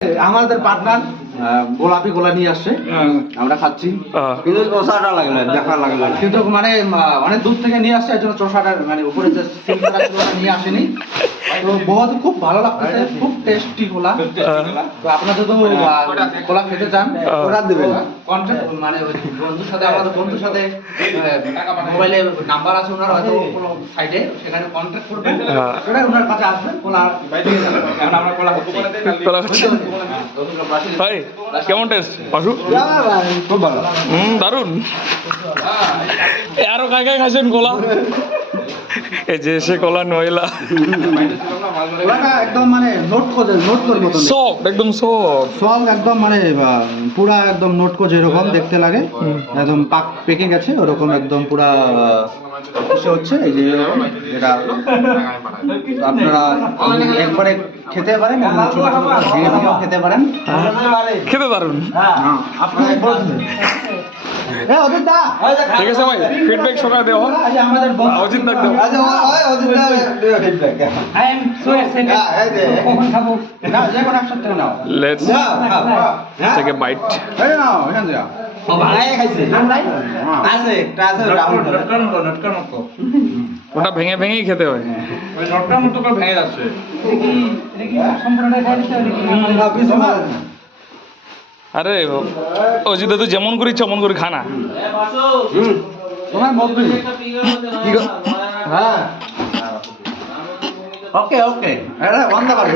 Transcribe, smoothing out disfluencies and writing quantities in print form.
আমাদের পার্টনার গোলাপি গোলা নিয়ে আসছে, আমরা খাচ্ছি। কিন্তু চষাটা লাগলো, দেখা লাগলো, কিন্তু মানে অনেক দূর থেকে নিয়ে আসছে, এর জন্য চষাটা মানে উপরে যে সিলটা ছিল ওটা নিয়ে আসেনি। তো বহুত খুব ভালো লাগতেছে, খুব টেস্টি গোলা। তো আপনারা যদি গোলা খেতে চান অর্ডার দিবেন, কন্ট্যাক্ট মানে বন্ধুর সাথে, আমাদের বন্ধুর সাথে মোবাইলে নাম্বার আছে ওনার, হয়তো কোনো সাইটে, সেখানে কন্ট্যাক্ট করবেন, ওটা ওনার কাছে আসবেন, গোলা পেয়ে যাবেন। এখন আমরা গোলা খাচ্ছি। ভাই কেমন টেস্ট পাশু? খুব ভালো, দারুন। আরো কায় কায় খাইছেন গোলা? এই যে সে কলা নয়লা একদম মানে নোটকোর মতন সফট, একদম সফট একদম মানে পুরা একদম নোটকো যেরকম দেখতে লাগে, একদম পেকে গেছে ওরকম, একদম পুরা হচ্ছে। এই যে এটা আপনারা একবারে খেতে পারেন, ছোট ছোট ভেঙে ভেঙেও খেতে পারেন, খেতে দারুন। আপনারা ঠিক আছে ভাই, ফিডব্যাক সবাই দেওয়া আমাদের অজিত দাক দেওয়া। Let's take a bite. ওটা ভেঙে ভেঙেই খেতে হয়। ভেঙে যাচ্ছে। আরে অজিত তুই যেমন করি চমন করে খানা। হ্যাঁ, ওকে ওকে, বন্ধ করো।